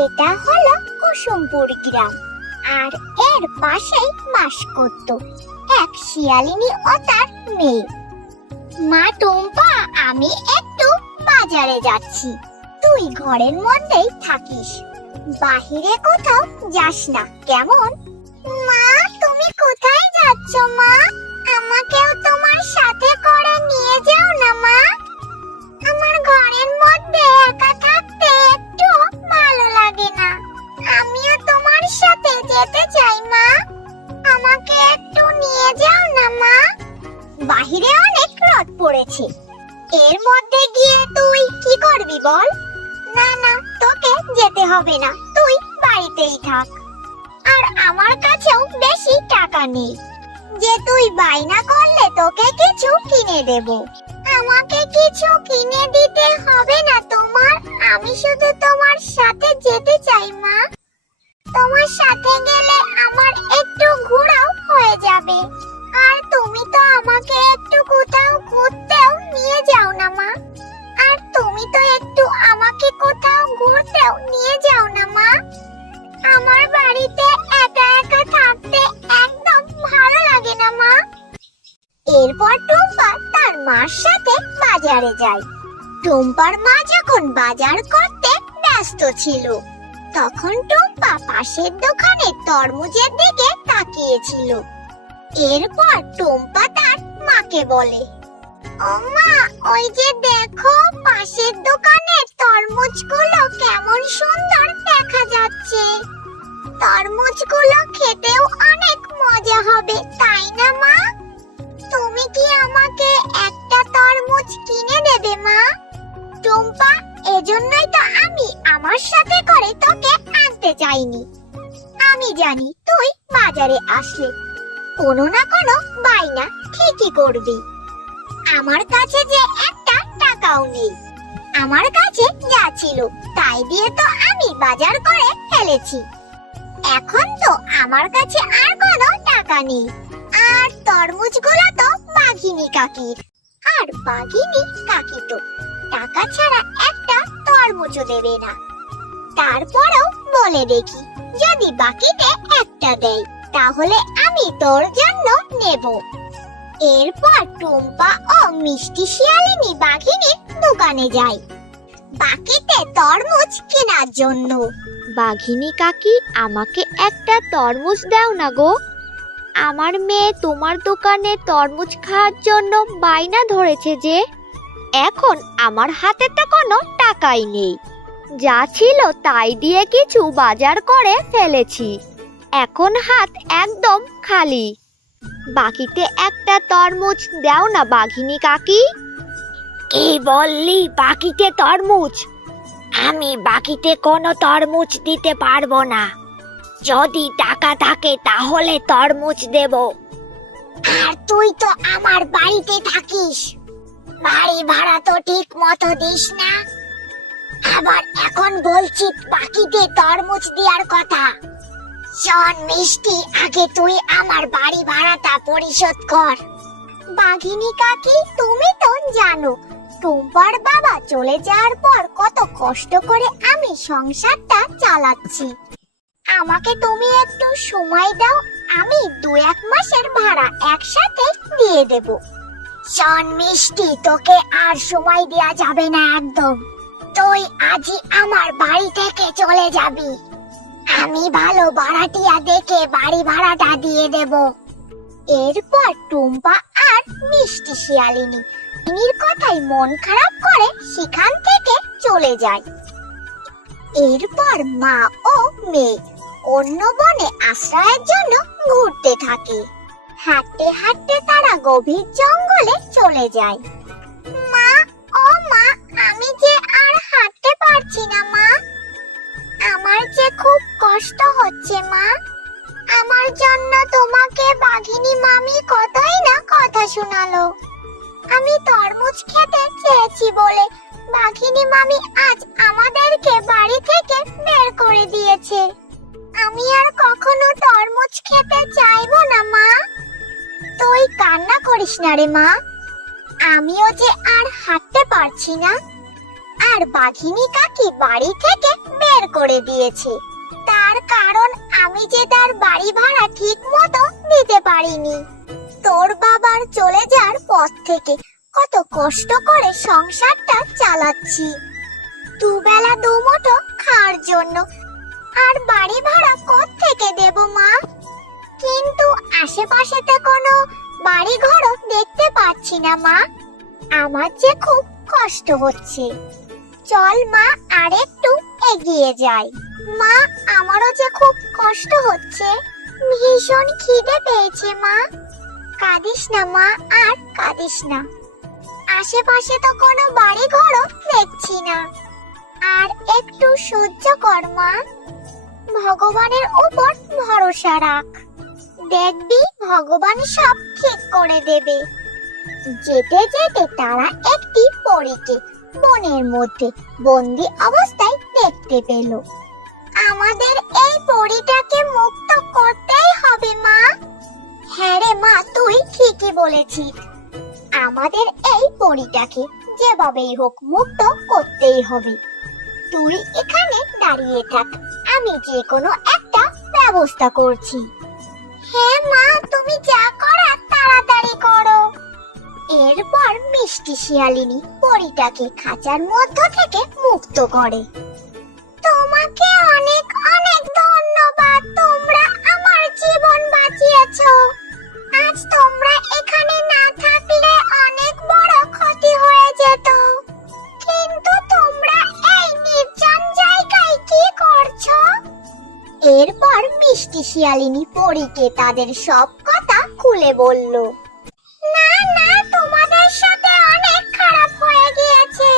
এটা হলো কুসুমপুর গ্রাম, আর এর পাশেই বাস করত এক শিয়ালিনী ও তার মেয়ে। মা টুম্পা, আমি একটু বাজারে যাচ্ছি, তুই ঘরের মধ্যেই থাকিস, বাহিরে কোথাও যাস না, কেমন? মা, তুমি কোথায় যাচ্ছ মা? আমাকেও তোমার সাথে করে নিয়ে যাও না মা। আমার ঘরের মধ্যে একা থাকতে একটু ভালো লাগে না, আমিও তোমার সাথে যেতে চাই মা, আমাকে একটু নিয়ে যাও না মা। বাহিরে অনেক রোদ পড়েছে, এর মধ্যে গিয়ে তুই কি করবি বল? না না, তোকে যেতে হবে না, তুই বাড়িতেই থাক। আর আমার কাছেও বেশি টাকা নেই যে তুই বায়না করলে তোকে কিছু কিনে দেব। আমাকে কিছু কিনে দিতে হবে না তোমার, আমি শুধু তোমার সাথে যেতে চাই মা। তোমার সাথে গেলে আমার একটু ঘোরাও হয়ে যাবে, আর তুমি তো আমাকে একটু কোথাও ঘুরতেও নিয়ে যাও না মা। আর তুমি তো একটু আমাকে কোথাও ঘুরতেও নিয়ে যাও না মা। আমার বাড়িতে একা একা থাকতে একদম ভালো লাগে না মা। এরপর টুম্পা তার মার সাথে বাজারে যায়। টুম্পার মা যখন বাজার করতে ব্যস্ত ছিল, তখন টুম্পা পাশের দোকানে তরমুজের দিকে তাকিয়েছিল। এরপর টুম্পা তার মাকে বলে, ও মা, ওই যে দেখো পাশের দোকানের তরমুজগুলো কেমন সুন্দর দেখা যাচ্ছে, তরমুজগুলো খেতেও অনেক মজা হবে, তাই না মা? তুমি কি আমাকে একটা তরমুজ কিনে দেবে মা? টুম্পা, এজন্যই তো আমি আমার সাথে করে তোকে আনতে চাইনি। আমি জানি তুই বাজারে আসলে কোনো না কোনো বায়না ঠিকই করবি। আমার কাছে যে একটা টাকাও নেই, আমার কাছে যা ছিল তাই দিয়ে তো আমি বাজার করে ফেলেছি। এখন তো আমার কাছে আর কোনো টাকা নেই, আর তরমুজগুলো তো বাঘিনী কাকির, আর বাঘিনী কাকি তো টাকা ছাড়া একটা তরমুজও দেবে না। তারপরেও বলে দেখি, যদি বাকিতে একটা দেয় তাহলে আমি তোর জন্য নেব। এরপর টুম্পা ও মিষ্টি শিয়ালিনী বাঘিনীর দোকানে যায় বাকিতে তরমুজ কেনার জন্য। বাঘিনী কাকি, আমাকে একটা তরমুজ দাও না গো, আমার মেয়ে তোমার দোকানে তরমুজ খাওয়ার জন্য বায়না ধরেছে যে। এখন আমার হাতে তো কোনো টাকাই নেই, যা ছিল তাই দিয়ে কিছু বাজার করে ফেলেছি, এখন হাত একদম খালি, বাকিতে একটা তরমুজ দাও না বাঘিনী কাকি। কি বললি বাকিতে তরমুজ? আমি বাকিতে কোনো তরমুজ দিতে পারবো না, যদি টাকা থাকে তাহলে তরমুজ দেব। আর তুই তো আমার বাড়িতে থাকিস, বাড়ি ভাড়া তো ঠিক মতো দিস না, আবার এখন বলছিস বাকিতে তরমুজ দেওয়ার কথা। শোন মিষ্টি, আগে তুই আমার বাড়ি ভাড়াটা পরিশোধ কর। বাঘিনী কাকি, তুমি তো জানো টুম্পার বাবা চলে যাওয়ার পর কত কষ্ট করে আমি সংসারটা চালাচ্ছি, আমাকে তুমি একটু সময় দাও, আমি 2-1 মাসের ভাড়া একসাথে দিয়ে দেব। শোন মিষ্টি, তোকে আর সময় দেয়া যাবে না একদম, তুই আজই আমার বাড়ি থেকে চলে যাবি, আমি ভালো ভাড়াটিয়া দেখে বাড়ি ভাড়াটা দিয়ে দেব। এরপর টুম্পা আর মিষ্টি শিয়ালিনী মিনির কথাই মন খারাপ করে সেখান থেকে চলে যায়। এরপর মা ও মেয়ে অন্য বনে আশ্রয়ের জন্য ঘুরতে থাকে। হাঁটতে হাঁটতে তারা গভীর জঙ্গলে চলে যায়। মা, ও মা, আমি যে আর হাঁটতে পারছি না মা, আমার যে খুব কষ্ট হচ্ছে মা, আমার জন্য তোমাকে বাঘিনী মামি কতই না কথা শোনালো, আমি তরমুজ খেতে চেয়েছি বলে বাঘিনী মামি আজ আমাদেরকে বাড়ি থেকে বের করে দিয়েছে, আমি আর কখনো তরমুজ খেতে চাইবো না মা। তুই কান্না করিস না রে মা, আমিও যে আর হাঁটতে পারছি না, আর বাঘিনী কাকি বাড়ি থেকে বের করে দিয়েছে। তার কারণ আমি যে তার বাড়ি ভাড়া ঠিক মতো দিতে পারিনি। তোর বাবার চলে যাওয়ার পর থেকে কত কষ্ট করে সংসারটা চালাচ্ছি, দুবেলা দুমুঠো খাওয়ার জন্য। আর বাড়ি ভাড়া কোত্থেকে দেব মা? কিন্তু আশেপাশে তো কোনো বাড়ি ঘরও দেখতে পাচ্ছি না মা। আমার যে খুব কষ্ট হচ্ছে। চল মা, আর একটু এগিয়ে যাই। মা, আমারও যে খুব কষ্ট হচ্ছে, ভীষণ খিদে পেয়েছে মা। কাঁদিস না মা, আর কাঁদিস না। আশেপাশে তো কোনো বাড়ি ঘরও দেখছি না। আর একটু সহ্য কর মা, ভগবানের উপর ভরসা রাখ। দেখবি ভগবান সব ঠিক করে দেবে। যেতে যেতে তারা একটি পরীকে বনের মধ্যে বন্দি অবস্থায় দেখতে পেল। আমাদের এই পরীটাকে মুক্ত করতেই হবে মা। হ্যাঁ রে মা, তুই ঠিকই বলেছিস। আমাদের এই পরীটাকে যেভাবেই হোক মুক্ত করতেই হবে। তুই এখানে দাঁড়িয়ে থাক, আমি যে কোনো একটা ব্যবস্থা করছি। হ্যাঁ মা, তুমি যা করার তাড়াতাড়ি করো। এরপর মিষ্টি শিয়ালিনী পরীটাকে খাঁচার মধ্য থেকে মুক্ত করে। তোমাকে অনেক অনেক ধন্যবাদ, তোমরা আমার জীবন বাঁচিয়েছো। আজ তোমরা এখানে না থাকলে অনেক বড় ক্ষতি হয়ে যেত। কিন্তু তোমরা এই নির্জন জায়গায় কি করছো? এরপর মিষ্টি শিয়ালিনী পরীকে তাদের সব কথা খুলে বলল। না না, তোমাদের সাথে অনেক খারাপ হয়ে গিয়েছে।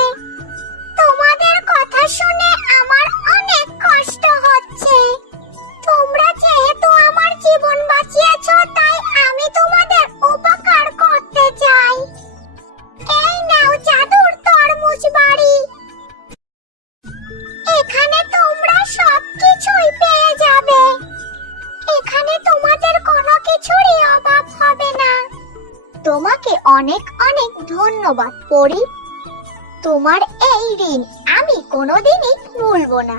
তোমাদের কথা শুনে আমার অনেক কষ্ট হচ্ছে। তোমরা যেহেতু আমার জীবন বাঁচিয়েছো, তাই আমি তোমাদের উপকার করতে চাই। এই নাও জাদুর তরমুজ বাড়ি। এখানে তোমরা সবকিছুই পেয়ে যাবে। এখানে তোমাদের কোনো কিছুরই অভাব হবে না। তোমাকে অনেক অনেক ধন্যবাদ পরী। তোমার এই ঋণ আমি কোনোদিনই ভুলবো না।